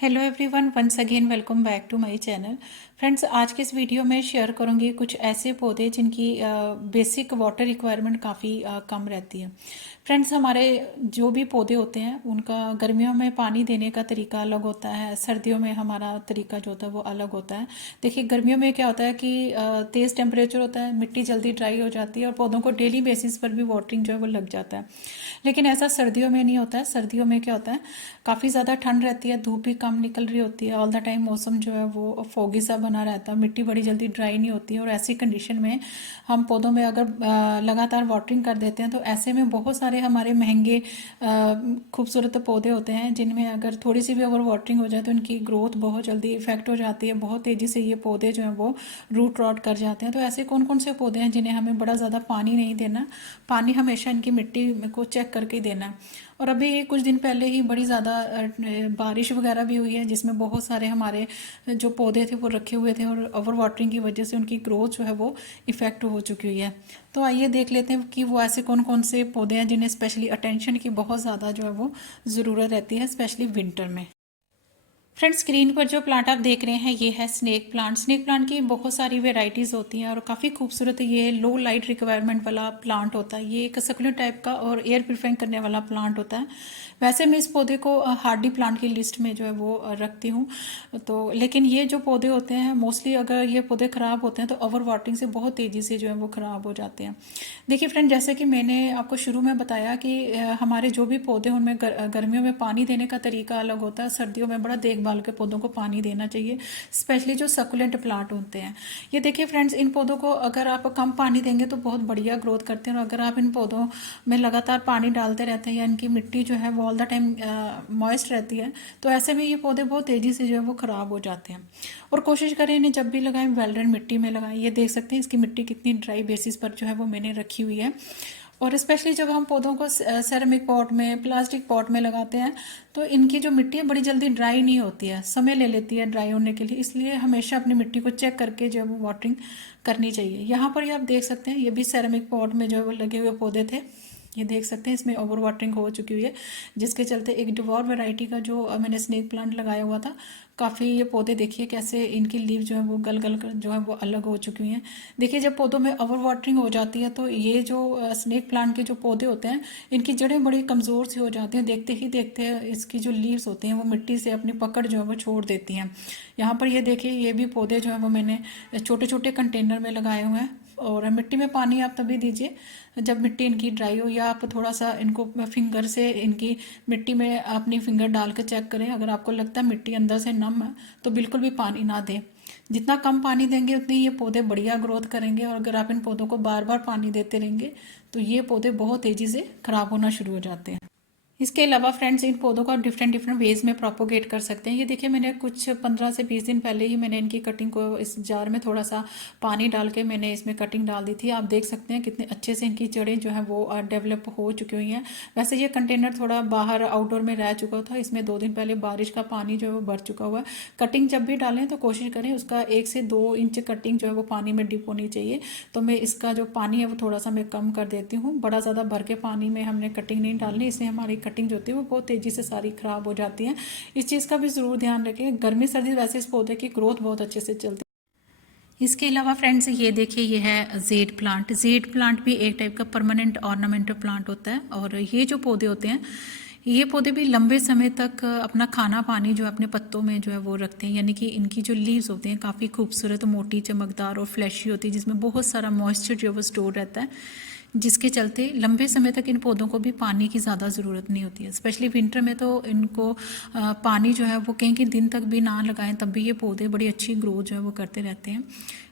Hello everyone, once again welcome back to my channel. Friends, आज के इस video में शेयर करूंगी कुछ ऐसे पौधे जिनकी बेसिक वाटर रिक्वायरमेंट काफ़ी कम रहती है। फ्रेंड्स, हमारे जो भी पौधे होते हैं उनका गर्मियों में पानी देने का तरीका अलग होता है, सर्दियों में हमारा तरीका जो होता है वो अलग होता है। देखिए, गर्मियों में क्या होता है कि तेज़ टेम्परेचर होता है, मिट्टी जल्दी ड्राई हो जाती है और पौधों को डेली बेसिस पर भी वाटरिंग जो है वो लग जाता है। लेकिन ऐसा सर्दियों में नहीं होता है। सर्दियों में क्या होता है, काफ़ी ज़्यादा ठंड रहती है, धूप भी कम निकल रही होती है, ऑल द टाइम मौसम जो है वो फोगी सा बना रहता है, मिट्टी बड़ी जल्दी ड्राई नहीं होती है। और ऐसी कंडीशन में हम पौधों में अगर लगातार वाटरिंग कर देते हैं तो ऐसे में बहुत सारे हमारे महंगे खूबसूरत पौधे होते हैं जिनमें अगर थोड़ी सी भी ओवर वाटरिंग हो जाए तो इनकी ग्रोथ बहुत जल्दी इफेक्ट हो जाती है। बहुत तेज़ी से ये पौधे जो हैं वो रूट रॉट कर जाते हैं। तो ऐसे कौन कौन से पौधे हैं जिन्हें हमें बड़ा ज़्यादा पानी नहीं देना, पानी हमेशा इनकी मिट्टी को चेक करके ही देना है। और अभी कुछ दिन पहले ही बड़ी ज़्यादा बारिश वगैरह भी हुई है जिसमें बहुत सारे हमारे जो पौधे थे वो रखे हुए थे और ओवर वाटरिंग की वजह से उनकी ग्रोथ जो है वो इफ़ेक्ट हो चुकी हुई है। तो आइए देख लेते हैं कि वो ऐसे कौन कौन से पौधे हैं जिन्हें स्पेशली अटेंशन की बहुत ज़्यादा जो है वो ज़रूरत रहती है, स्पेशली विंटर में। फ्रेंड्स, स्क्रीन पर जो प्लांट आप देख रहे हैं ये है स्नेक प्लांट। स्नेक प्लांट की बहुत सारी वेराइटीज़ होती हैं और काफ़ी खूबसूरत ये लो लाइट रिक्वायरमेंट वाला प्लांट होता है। ये एक सकुलेंट टाइप का और एयर प्यूरिफाइंग करने वाला प्लांट होता है। वैसे मैं इस पौधे को हार्डी प्लांट की लिस्ट में जो है वो रखती हूँ। तो लेकिन ये जो पौधे होते हैं मोस्टली अगर ये पौधे ख़राब होते हैं तो ओवर वाटरिंग से बहुत तेज़ी से जो है वो ख़राब हो जाते हैं। देखिए फ्रेंड, जैसे कि मैंने आपको शुरू में बताया कि हमारे जो भी पौधे उनमें गर्मियों में पानी देने का तरीका अलग होता है, सर्दियों में बड़ा देखभाल के पौधों को पानी देना चाहिए, स्पेशली जो सकुलेंट प्लांट होते हैं। ये देखिए फ्रेंड्स, इन पौधों को अगर आप कम पानी देंगे तो बहुत बढ़िया ग्रोथ करते हैं और अगर आप इन पौधों में लगातार पानी डालते रहते हैं या इनकी मिट्टी जो है वो ऑल द टाइम मॉइस्ट रहती है तो ऐसे में ये पौधे बहुत तेज़ी से जो है वो ख़राब हो जाते हैं। और कोशिश करें इन्हें जब भी लगाएं वेल ड्रेन मिट्टी में लगाएं। ये देख सकते हैं इसकी मिट्टी कितनी ड्राई बेसिस पर जो है वो मैंने रखी हुई है। और स्पेशली जब हम पौधों को सेरेमिक पॉट में, प्लास्टिक पॉट में लगाते हैं तो इनकी जो मिट्टी है बड़ी जल्दी ड्राई नहीं होती है, समय ले लेती है ड्राई होने के लिए। इसलिए हमेशा अपनी मिट्टी को चेक करके जो है वो वाटरिंग करनी चाहिए। यहाँ पर ये आप देख सकते हैं, ये भी सेरेमिक पॉट में जो है वो लगे हुए पौधे थे। ये देख सकते हैं इसमें ओवर वाटरिंग हो चुकी हुई है जिसके चलते एक डिवॉर वैरायटी का जो मैंने स्नेक प्लांट लगाया हुआ था, काफ़ी ये पौधे देखिए कैसे इनकी लीव जो है वो गल गल कर जो है वो अलग हो चुकी हुई हैं। देखिए, जब पौधों में ओवर वाटरिंग हो जाती है तो ये जो स्नेक प्लांट के जो पौधे होते हैं इनकी जड़ें बड़ी कमज़ोर सी हो जाती हैं। देखते ही देखते इसकी जो लीव्स होती हैं वो मिट्टी से अपनी पकड़ जो है वो छोड़ देती हैं। यहाँ पर ये देखिए, ये भी पौधे जो है वो मैंने छोटे छोटे कंटेनर में लगाए हुए हैं। और मिट्टी में पानी आप तभी दीजिए जब मिट्टी इनकी ड्राई हो, या आप थोड़ा सा इनको फिंगर से इनकी मिट्टी में अपनी फिंगर डाल के चेक करें। अगर आपको लगता है मिट्टी अंदर से नम है तो बिल्कुल भी पानी ना दें। जितना कम पानी देंगे उतनी ये पौधे बढ़िया ग्रोथ करेंगे। और अगर आप इन पौधों को बार बार पानी देते रहेंगे तो ये पौधे बहुत तेज़ी से ख़राब होना शुरू हो जाते हैं। इसके अलावा फ्रेंड्स, इन पौधों को डिफरेंट डिफरेंट वेज में प्रोपोगेट कर सकते हैं। ये देखिए, मैंने कुछ 15 से 20 दिन पहले ही मैंने इनकी कटिंग को इस जार में थोड़ा सा पानी डाल के मैंने इसमें कटिंग डाल दी थी। आप देख सकते हैं कितने अच्छे से इनकी जड़ें जो हैं वो डेवलप हो चुकी हुई हैं। वैसे ये कंटेनर थोड़ा बाहर आउटडोर में रह चुका था, इसमें 2 दिन पहले बारिश का पानी जो है वो भर चुका हुआ है। कटिंग जब भी डालें तो कोशिश करें उसका 1 से 2 इंच कटिंग जो है वो पानी में डिप होनी चाहिए। तो मैं इसका जो पानी है वो थोड़ा सा मैं कम कर देती हूँ। बड़ा ज़्यादा भर के पानी में हमने कटिंग नहीं डालनी, इसमें हमारी कटिंग जो होती है वो बहुत तेज़ी से सारी ख़राब हो जाती हैं। इस चीज़ का भी ज़रूर ध्यान रखें। गर्मी सर्दी वैसे इस पौधे की ग्रोथ बहुत अच्छे से चलती है। इसके अलावा फ्रेंड्स, ये देखिए, ये है जेड प्लांट। जेड प्लांट भी एक टाइप का परमानेंट ऑर्नामेंटल प्लांट होता है। और ये जो पौधे होते हैं ये पौधे भी लंबे समय तक अपना खाना पानी जो है अपने पत्तों में जो है वो रखते हैं। यानी कि इनकी जो लीव्स होते हैं काफ़ी खूबसूरत, मोटी, चमकदार और फ्लैशी होती है जिसमें बहुत सारा मॉइस्चर जो है वो स्टोर रहता है, जिसके चलते लंबे समय तक इन पौधों को भी पानी की ज़्यादा ज़रूरत नहीं होती है। स्पेशली विंटर में तो इनको पानी जो है वो कई कई दिन तक भी ना लगाएं तब भी ये पौधे बड़ी अच्छी ग्रोथ जो है वो करते रहते हैं।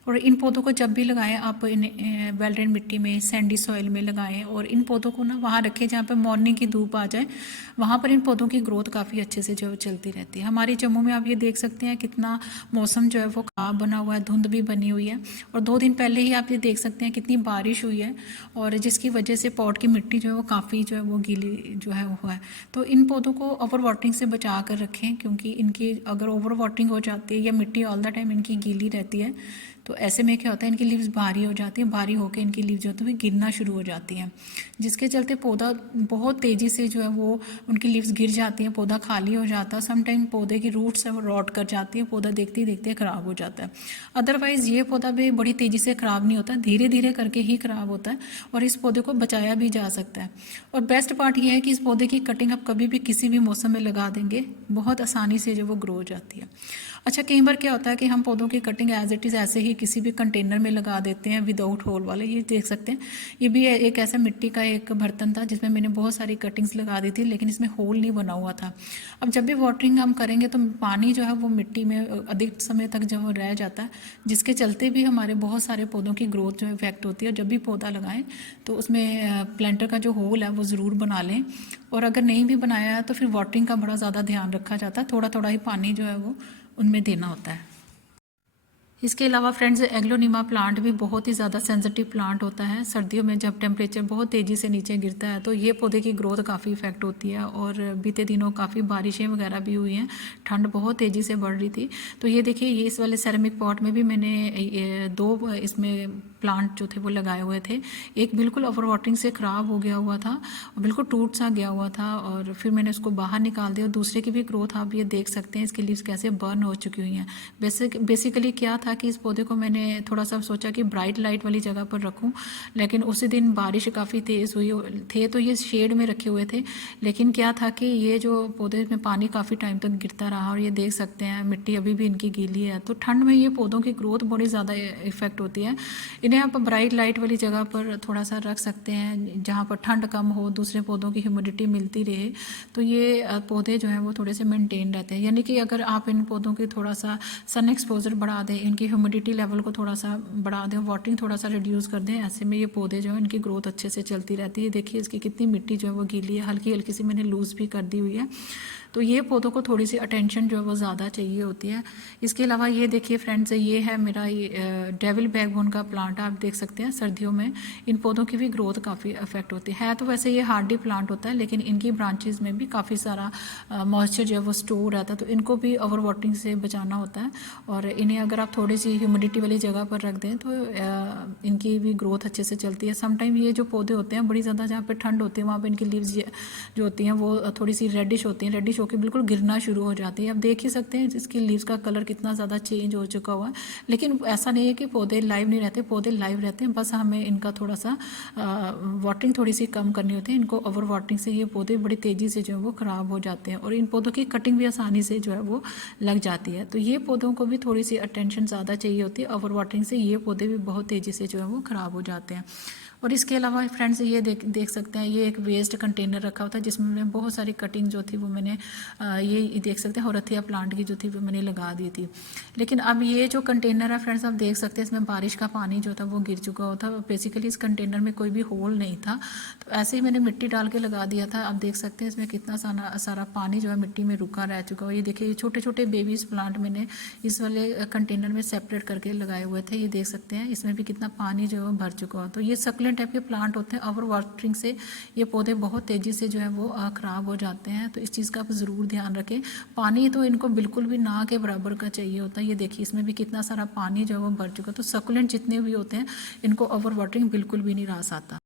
और इन पौधों को जब भी लगाएं आप इन्हें वेल ड्रेन मिट्टी में, सैंडी सॉइल में लगाएं और इन पौधों को ना वहाँ रखें जहाँ पे मॉर्निंग की धूप आ जाए। वहाँ पर इन पौधों की ग्रोथ काफ़ी अच्छे से जो चलती रहती है। हमारे जम्मू में आप ये देख सकते हैं कितना मौसम जो है वो ख़राब बना हुआ है, धुंध भी बनी हुई है। और 2 दिन पहले ही आप ये देख सकते हैं कितनी बारिश हुई है और जिसकी वजह से पॉट की मिट्टी जो है वो काफ़ी जो है वो गीली जो है हुआ है। तो इन पौधों को ओवर वाटरिंग से बचा कर रखें, क्योंकि इनकी अगर ओवर वाटरिंग हो जाती है या मिट्टी ऑल द टाइम इनकी गीली रहती है तो ऐसे में क्या होता है, इनकी लीव्स भारी हो जाती है, भारी होकर इनकी लीव्स जो होती है वो गिरना शुरू हो जाती हैं, जिसके चलते पौधा बहुत तेज़ी से जो है वो उनकी लीव्स गिर जाती हैं, पौधा खाली हो जाता है। समटाइम पौधे की रूट्स है वो रॉट कर जाती है, पौधा देखते ही देखते ख़राब हो जाता है। अदरवाइज़ ये पौधा भी बड़ी तेज़ी से ख़राब नहीं होता, धीरे धीरे करके ही ख़राब होता है और इस पौधे को बचाया भी जा सकता है। और बेस्ट पार्ट ये है कि इस पौधे की कटिंग आप कभी भी किसी भी मौसम में लगा देंगे, बहुत आसानी से जो वो ग्रो हो जाती है। अच्छा, कई बार क्या होता है कि हम पौधों की कटिंग एज इट इज़ ऐसे ही किसी भी कंटेनर में लगा देते हैं विदाउट होल वाले। ये देख सकते हैं, ये भी एक ऐसा मिट्टी का एक बर्तन था जिसमें मैंने बहुत सारी कटिंग्स लगा दी थी, लेकिन इसमें होल नहीं बना हुआ था। अब जब भी वाटरिंग हम करेंगे तो पानी जो है वो मिट्टी में अधिक समय तक जब रह जाता है, जिसके चलते भी हमारे बहुत सारे पौधों की ग्रोथ जो इफेक्ट होती है। और जब भी पौधा लगाएं तो उसमें प्लांटर का जो होल है वो ज़रूर बना लें, और अगर नहीं भी बनाया है तो फिर वाटरिंग का बड़ा ज़्यादा ध्यान रखा जाता है, थोड़ा थोड़ा ही पानी जो है वो उनमें देना होता है। इसके अलावा फ्रेंड्स, एग्लोनिमा प्लांट भी बहुत ही ज़्यादा सेंसिटिव प्लांट होता है। सर्दियों में जब टेम्परेचर बहुत तेज़ी से नीचे गिरता है तो ये पौधे की ग्रोथ काफ़ी इफेक्ट होती है। और बीते दिनों काफ़ी बारिशें वगैरह भी हुई हैं, ठंड बहुत तेज़ी से बढ़ रही थी। तो ये देखिए, ये इस वाले सेरेमिक पॉट में भी मैंने दो इसमें प्लांट जो थे वो लगाए हुए थे। एक बिल्कुल ओवर वाटरिंग से ख़राब हो गया हुआ था, बिल्कुल टूट सा गया हुआ था, और फिर मैंने उसको बाहर निकाल दिया। और दूसरे की भी ग्रोथ आप ये देख सकते हैं, इसकी लीव्स कैसे बर्न हो चुकी हुई हैं। बेसिकली क्या था कि इस पौधे को मैंने थोड़ा सा सोचा कि ब्राइट लाइट वाली जगह पर रखूं, लेकिन उसी दिन बारिश काफ़ी तेज़ हुई थे तो ये शेड में रखे हुए थे। लेकिन क्या था कि ये जो पौधे में पानी काफ़ी टाइम तक गिरता रहा, और ये देख सकते हैं मिट्टी अभी भी इनकी गीली है। तो ठंड में ये पौधों की ग्रोथ बड़ी ज़्यादा इफेक्ट होती है। इन्हें आप ब्राइट लाइट वाली जगह पर थोड़ा सा रख सकते हैं, जहाँ पर ठंड कम हो, दूसरे पौधों की ह्यूमिडिटी मिलती रहे, तो ये पौधे जो हैं वो थोड़े से मेंटेन रहते हैं। यानी कि अगर आप इन पौधों की थोड़ा सा सन एक्सपोजर बढ़ा दें, इनकी ह्यूमिडिटी लेवल को थोड़ा सा बढ़ा दें, वाटरिंग थोड़ा सा रिड्यूस कर दें, ऐसे में ये पौधे जो है इनकी ग्रोथ अच्छे से चलती रहती है। देखिए इसकी कितनी मिट्टी जो है वो गीली है, हल्की हल्की सी मैंने लूज़ भी कर दी हुई है। तो ये पौधों को थोड़ी सी अटेंशन जो है वो ज़्यादा चाहिए होती है। इसके अलावा ये देखिए फ्रेंड्स, ये है मेरा ये डेविल बैकबोन का प्लांट, आप देख सकते हैं। सर्दियों में इन पौधों की भी ग्रोथ काफ़ी अफेक्ट होती है। तो वैसे ये हार्डी प्लांट होता है, लेकिन इनकी ब्रांचेज में भी काफ़ी सारा मॉइस्चर जो है वो स्टोर रहता है, तो इनको भी ओवर वाटरिंग से बचाना होता है। और इन्हें अगर आप थोड़ी सी ह्यूमिडिटी वाली जगह पर रख दें तो इनकी भी ग्रोथ अच्छे से चलती है। समटाइम ये जो पौधे होते हैं बड़ी ज़्यादा जहाँ पे ठंड होती है वहाँ पे इनकी लीव्स जो होती हैं वो थोड़ी सी रेडिश होती हैं, रेडिश होकर बिल्कुल गिरना शुरू हो जाती है। आप देख ही सकते हैं इसकी लीव्स का कलर कितना ज़्यादा चेंज हो चुका हुआ है। लेकिन ऐसा नहीं है कि पौधे लाइव नहीं रहते, पौधे लाइव रहते हैं, बस हमें इनका थोड़ा सा वाटरिंग थोड़ी सी कम करनी होती है। इनको ओवर वाटरिंग से ये पौधे बड़ी तेज़ी से जो है वो ख़राब हो जाते हैं, और इन पौधों की कटिंग भी आसानी से जो है वो लग जाती है। तो ये पौधों को भी थोड़ी सी अटेंशन ज़्यादा चाहिए होती है। ओवर वाटरिंग से ये पौधे भी बहुत तेज़ी से जो है वो ख़राब हो जाते हैं। और इसके अलावा फ्रेंड्स, ये देख सकते हैं, ये एक वेस्ट कंटेनर रखा हुआ था जिसमें मैंने बहुत सारी कटिंग जो थी वो मैंने ये देख सकते हैं होरथिया प्लांट की जो थी वो मैंने लगा दी थी। लेकिन अब ये जो कंटेनर है फ्रेंड्स, आप देख सकते हैं इसमें बारिश का पानी जो था वो गिर चुका हुआ था। बेसिकली इस कंटेनर में कोई भी होल नहीं था, तो ऐसे ही मैंने मिट्टी डाल के लगा दिया था। आप देख सकते हैं इसमें कितना सारा पानी जो है मिट्टी में रुका रह चुका हो। ये देखिए, छोटे छोटे बेबीज प्लांट मैंने इस वाले कंटेनर में सेपरेट करके लगाए हुए थे। ये देख सकते हैं इसमें भी कितना पानी जो है भर चुका हो। तो ये सक्लेंट टाइप के प्लांट होते हैं, ओवर वाटरिंग से ये पौधे बहुत तेज़ी से जो है वो ख़राब हो जाते हैं। तो इस चीज़ का आप ज़रूर ध्यान रखें। पानी तो इनको बिल्कुल भी ना के बराबर का चाहिए होता है। ये देखिए इसमें भी कितना सारा पानी जो है वो भर चुका है। तो सक्लेंट जितने भी होते हैं इनको ओवर वाटरिंग बिल्कुल भी नहीं रास आता।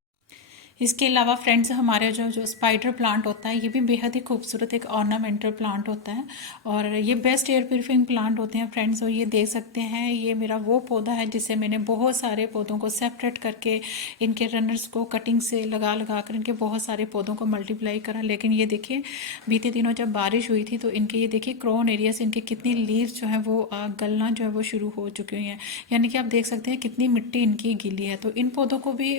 इसके अलावा फ्रेंड्स, हमारे जो स्पाइडर प्लांट होता है ये भी बेहद ही खूबसूरत एक ऑर्नामेंटल प्लांट होता है, और ये बेस्ट एयर प्यूरिफाइंग प्लांट होते हैं फ्रेंड्स। और ये देख सकते हैं, ये मेरा वो पौधा है जिसे मैंने बहुत सारे पौधों को सेपरेट करके इनके रनर्स को कटिंग से लगा कर इनके बहुत सारे पौधों को मल्टीप्लाई करा। लेकिन ये देखिए, बीते दिनों जब बारिश हुई थी तो इनके ये देखिए क्रोन एरिया से इनके कितनी लीव्स जो है वो गलना जो है वो शुरू हो चुकी हुई हैं। यानी कि आप देख सकते हैं कितनी मिट्टी इनकी गीली है। तो इन पौधों को भी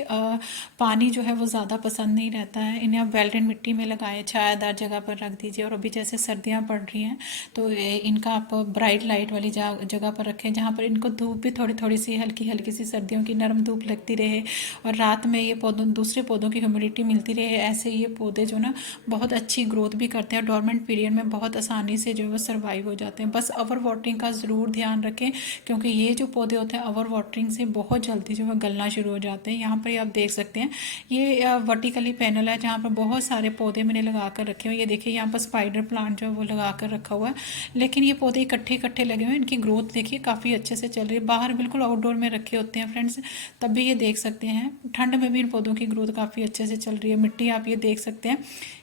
पानी जो है वो ज़्यादा पसंद नहीं रहता है। इन्हें आप वेल्डेड मिट्टी में लगाए, छायादार जगह पर रख दीजिए। और अभी जैसे सर्दियाँ पड़ रही हैं तो इनका आप ब्राइट लाइट वाली जगह पर रखें, जहाँ पर इनको धूप भी थोड़ी थोड़ी सी हल्की हल्की सी सर्दियों की नरम धूप लगती रहे, और रात में ये दूसरे पौधों की ह्यूमिडिटी मिलती रहे। ऐसे ये पौधे जो ना बहुत अच्छी ग्रोथ भी करते हैं, डोरमेंट पीरियड में बहुत आसानी से जो है वो सर्वाइव हो जाते हैं। बस ओवर वाटरिंग का ज़रूर ध्यान रखें, क्योंकि ये जो पौधे होते हैं ओवर वाटरिंग से बहुत जल्दी जो है गलना शुरू हो जाते हैं। यहाँ पर आप देख सकते हैं, ये ये वर्टिकली पैनल है जहाँ पर बहुत सारे पौधे मैंने लगा कर रखे हुए हैं। ये देखिए यहाँ पर स्पाइडर प्लांट जो है वो लगा कर रखा हुआ है, लेकिन ये पौधे इकट्ठे इकट्ठे लगे हुए हैं। इनकी ग्रोथ देखिए काफ़ी अच्छे से चल रही है। बाहर बिल्कुल आउटडोर में रखे होते हैं फ्रेंड्स, तब भी ये देख सकते हैं ठंड में भी इन पौधों की ग्रोथ काफ़ी अच्छे से चल रही है। मिट्टी आप ये देख सकते हैं,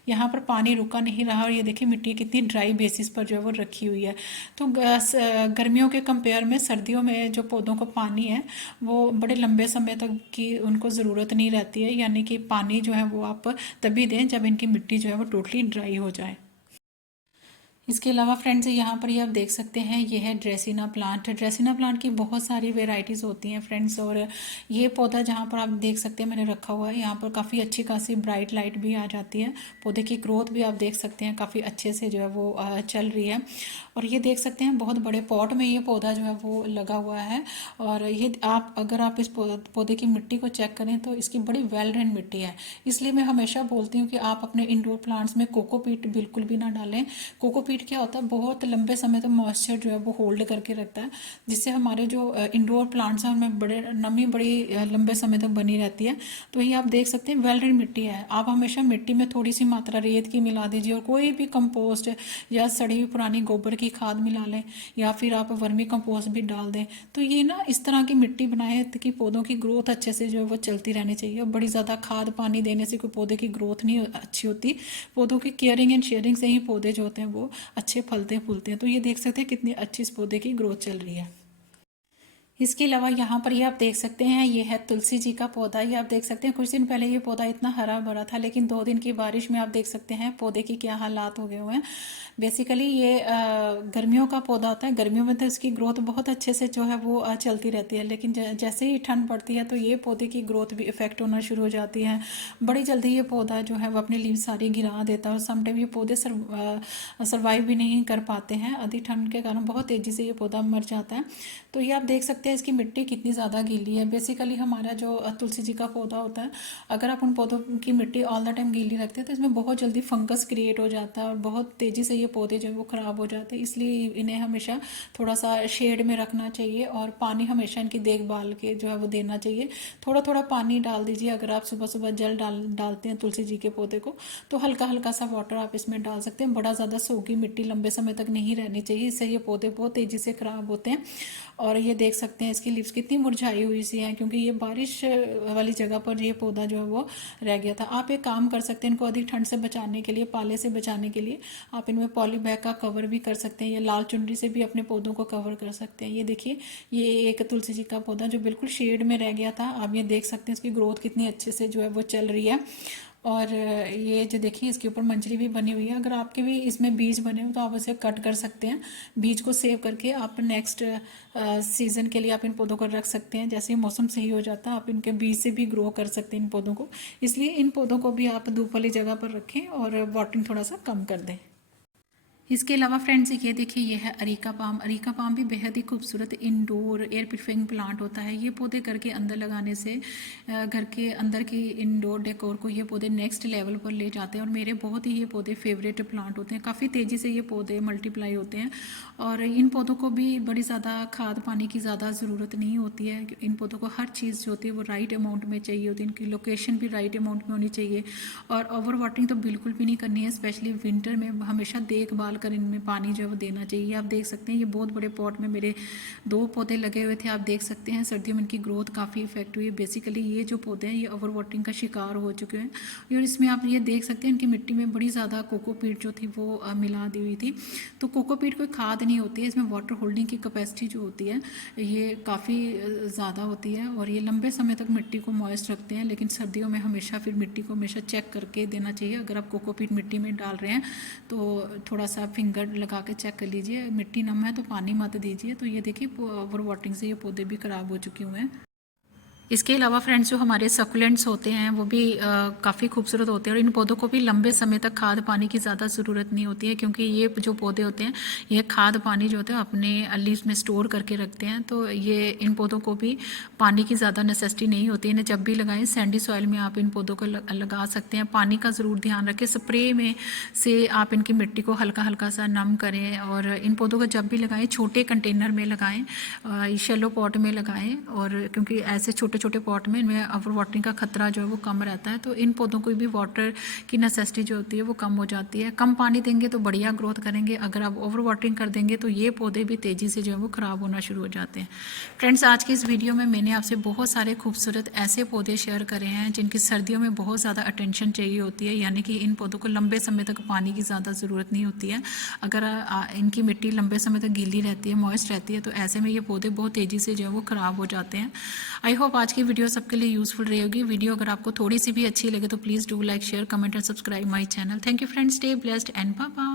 यहाँ पर पानी रुका नहीं रहा, और ये देखिए मिट्टी कितनी ड्राई बेसिस पर जो है वो रखी हुई है। तो गर्मियों के कंपेयर में सर्दियों में जो पौधों को पानी है वो बड़े लंबे समय तक की उनको ज़रूरत नहीं रहती है, यानी कि पानी जो है वो आप तभी दें जब इनकी मिट्टी जो है वो टोटली ड्राई हो जाए। इसके अलावा फ्रेंड्स यहाँ पर ये आप देख सकते हैं, ये है ड्रेसिना प्लांट। ड्रेसिना प्लांट की बहुत सारी वेराइटीज़ होती हैं फ्रेंड्स, और ये पौधा जहाँ पर आप देख सकते हैं मैंने रखा हुआ है, यहाँ पर काफ़ी अच्छी खासी ब्राइट लाइट भी आ जाती है। पौधे की ग्रोथ भी आप देख सकते हैं काफ़ी अच्छे से जो है वो चल रही है। और ये देख सकते हैं बहुत बड़े पॉट में ये पौधा जो है वो लगा हुआ है। और ये अगर आप इस पौधे की मिट्टी को चेक करें तो इसकी बड़ी वेल ड्रेन मिट्टी है। इसलिए मैं हमेशा बोलती हूँ कि आप अपने इंडोर प्लांट्स में कोकोपीट बिल्कुल भी ना डालें। कोकोपीट क्या होता है, बहुत लंबे समय तक मॉइस्चर जो है वो होल्ड करके रखता है, जिससे हमारे जो इंडोर प्लांट्स हैं उनमें बड़े नमी बड़ी लंबे समय तक बनी रहती है। तो ये आप देख सकते हैं वेल ड्रेन मिट्टी है। आप हमेशा मिट्टी में थोड़ी सी मात्रा रेत की मिला दीजिए, और कोई भी कंपोस्ट या सड़ी हुई पुरानी गोबर की खाद मिला लें, या फिर आप वर्मी कंपोस्ट भी डाल दें। तो ये ना इस तरह की मिट्टी बनाए ताकि पौधों की ग्रोथ अच्छे से जो है वो चलती रहनी चाहिए। बड़ी ज़्यादा खाद पानी देने से कोई पौधे की ग्रोथ नहीं अच्छी होती। पौधों की केयरिंग एंड शेयरिंग से ही पौधे जो होते हैं वो अच्छे फलते फूलते हैं। तो ये देख सकते हैं कितनी अच्छी इस पौधे की ग्रोथ चल रही है। इसके अलावा यहाँ पर ये आप देख सकते हैं, ये है तुलसी जी का पौधा। ये आप देख सकते हैं कुछ दिन पहले ये पौधा इतना हरा भरा था, लेकिन 2 दिन की बारिश में आप देख सकते हैं पौधे की क्या हालात हो गए हुए हैं। बेसिकली ये गर्मियों का पौधा होता है। गर्मियों में तो इसकी ग्रोथ बहुत अच्छे से जो है वो चलती रहती है, लेकिन जैसे ही ठंड पड़ती है तो ये पौधे की ग्रोथ भी इफेक्ट होना शुरू हो जाती है। बड़ी जल्दी ये पौधा जो है वो अपनी लीव सारी गिरा देता है, और समटाइम ये पौधे सर्वाइव भी नहीं कर पाते हैं। अधिक ठंड के कारण बहुत तेज़ी से ये पौधा मर जाता है। तो ये आप देख सकते हैं इसकी मिट्टी कितनी ज़्यादा गीली है। बेसिकली हमारा जो तुलसी जी का पौधा होता है, अगर आप उन पौधों की मिट्टी ऑल द टाइम गीली रखते हैं तो इसमें बहुत जल्दी फंगस क्रिएट हो जाता है, और बहुत तेज़ी से ये पौधे जो है वो ख़राब हो जाते हैं। इसलिए इन्हें हमेशा थोड़ा सा शेड में रखना चाहिए, और पानी हमेशा इनकी देखभाल के जो है वो देना चाहिए। थोड़ा थोड़ा पानी डाल दीजिए। अगर आप सुबह सुबह जल डालते हैं तुलसी जी के पौधे को, तो हल्का हल्का सा वाटर आप इसमें डाल सकते हैं। बड़ा ज़्यादा सोगी मिट्टी लंबे समय तक नहीं रहनी चाहिए, इससे ये पौधे बहुत तेज़ी से ख़राब होते हैं। और ये देख सकते हैं इसकी लीव्स कितनी मुरझाई हुई सी हैं, क्योंकि ये बारिश वाली जगह पर ये पौधा जो है वो रह गया था। आप एक काम कर सकते हैं, इनको अधिक ठंड से बचाने के लिए, पाले से बचाने के लिए आप इनमें पॉली बैग का कवर भी कर सकते हैं, या लाल चुनरी से भी अपने पौधों को कवर कर सकते हैं। ये देखिए, ये एक तुलसी जी का पौधा जो बिल्कुल शेड में रह गया था, आप ये देख सकते हैं इसकी ग्रोथ कितनी अच्छे से जो है वो चल रही है। और ये जो देखिए इसके ऊपर मंजरी भी बनी हुई है। अगर आपके भी इसमें बीज बने हो तो आप इसे कट कर सकते हैं। बीज को सेव करके आप नेक्स्ट सीज़न के लिए आप इन पौधों को रख सकते हैं। जैसे ही मौसम सही हो जाता है आप इनके बीज से भी ग्रो कर सकते हैं इन पौधों को। इसलिए इन पौधों को भी आप धूप वाली जगह पर रखें और वाटरिंग थोड़ा सा कम कर दें। इसके अलावा फ्रेंड्स ये देखिए, ये है अरीका पाम। अरीका पाम भी बेहद ही खूबसूरत इंडोर एयर प्यूरिफाइंग प्लांट होता है। ये पौधे घर के अंदर लगाने से घर के अंदर की इंडोर डेकोर को ये पौधे नेक्स्ट लेवल पर ले जाते हैं, और मेरे बहुत ही ये पौधे फेवरेट प्लांट होते हैं। काफ़ी तेज़ी से ये पौधे मल्टीप्लाई होते हैं, और इन पौधों को भी बड़ी ज़्यादा खाद पानी की ज़्यादा ज़रूरत नहीं होती है। इन पौधों को हर चीज़ जो होती है वो राइट अमाउंट में चाहिए होती है। इनकी लोकेशन भी राइट अमाउंट में होनी चाहिए, और ओवर वाटरिंग तो बिल्कुल भी नहीं करनी है। स्पेशली विंटर में हमेशा देखभाल कर इनमें पानी जो है वो देना चाहिए। आप देख सकते हैं ये बहुत बड़े पॉट में मेरे 2 पौधे लगे हुए थे। आप देख सकते हैं सर्दियों में इनकी ग्रोथ काफ़ी इफेक्ट हुई है। बेसिकली ये जो पौधे हैं ये ओवर वाटरिंग का शिकार हो चुके हैं, और इसमें आप ये देख सकते हैं इनकी मिट्टी में बड़ी ज़्यादा कोकोपीट जो थी वो मिला दी हुई थी। तो कोकोपीट कोई खाद नहीं होती है, इसमें वाटर होल्डिंग की कैपेसिटी जो होती है ये काफ़ी ज़्यादा होती है, और ये लंबे समय तक मिट्टी को मॉइस्ट रखते हैं। लेकिन सर्दियों में हमेशा फिर मिट्टी को हमेशा चेक करके देना चाहिए। अगर आप कोकोपीट मिट्टी में डाल रहे हैं तो थोड़ा सा फिंगर लगा के चेक कर लीजिए, मिट्टी नम है तो पानी मत दीजिए। तो ये देखिए ओवर वाटरिंग से ये पौधे भी खराब हो चुके हुए हैं। इसके अलावा फ्रेंड्स जो हमारे सकुलेंट्स होते हैं वो भी काफ़ी खूबसूरत होते हैं, और इन पौधों को भी लंबे समय तक खाद पानी की ज़्यादा ज़रूरत नहीं होती है, क्योंकि ये जो पौधे होते हैं ये खाद पानी जो होता है अपने लीव्स में स्टोर करके रखते हैं। तो ये इन पौधों को भी पानी की ज़्यादा नेसेसिटी नहीं होती। इन्हें जब भी लगाएं सैंडी सॉइल में आप इन पौधों को लगा सकते हैं। पानी का ज़रूर ध्यान रखें। स्प्रे में से आप इनकी मिट्टी को हल्का हल्का सा नम करें, और इन पौधों को जब भी लगाएं छोटे कंटेनर में लगाएं, शैलो पॉट में लगाएं, और क्योंकि ऐसे छोटे छोटे पॉट में इनमें ओवर वाटरिंग का खतरा जो है वो कम रहता है, तो इन पौधों को भी वाटर की नेसेसिटी जो होती है वो कम हो जाती है। कम पानी देंगे तो बढ़िया ग्रोथ करेंगे, अगर आप ओवर वाटरिंग कर देंगे तो ये पौधे भी तेज़ी से जो है वो ख़राब होना शुरू हो जाते हैं। फ्रेंड्स, आज की इस वीडियो में मैंने आपसे बहुत सारे खूबसूरत ऐसे पौधे शेयर करे हैं जिनकी सर्दियों में बहुत ज़्यादा अटेंशन चाहिए होती है, यानी कि इन पौधों को लंबे समय तक पानी की ज़्यादा ज़रूरत नहीं होती है। अगर इनकी मिट्टी लंबे समय तक गीली रहती है, मॉइस्ट रहती है, तो ऐसे में ये पौधे बहुत तेज़ी से जो है वो ख़राब हो जाते हैं। आई होप आज की वीडियो सबके लिए यूज़फुल रहेगी। वीडियो अगर आपको थोड़ी सी भी अच्छी लगे तो please do like, share, comment and subscribe my channel. Thank you friends, stay blessed and bye bye.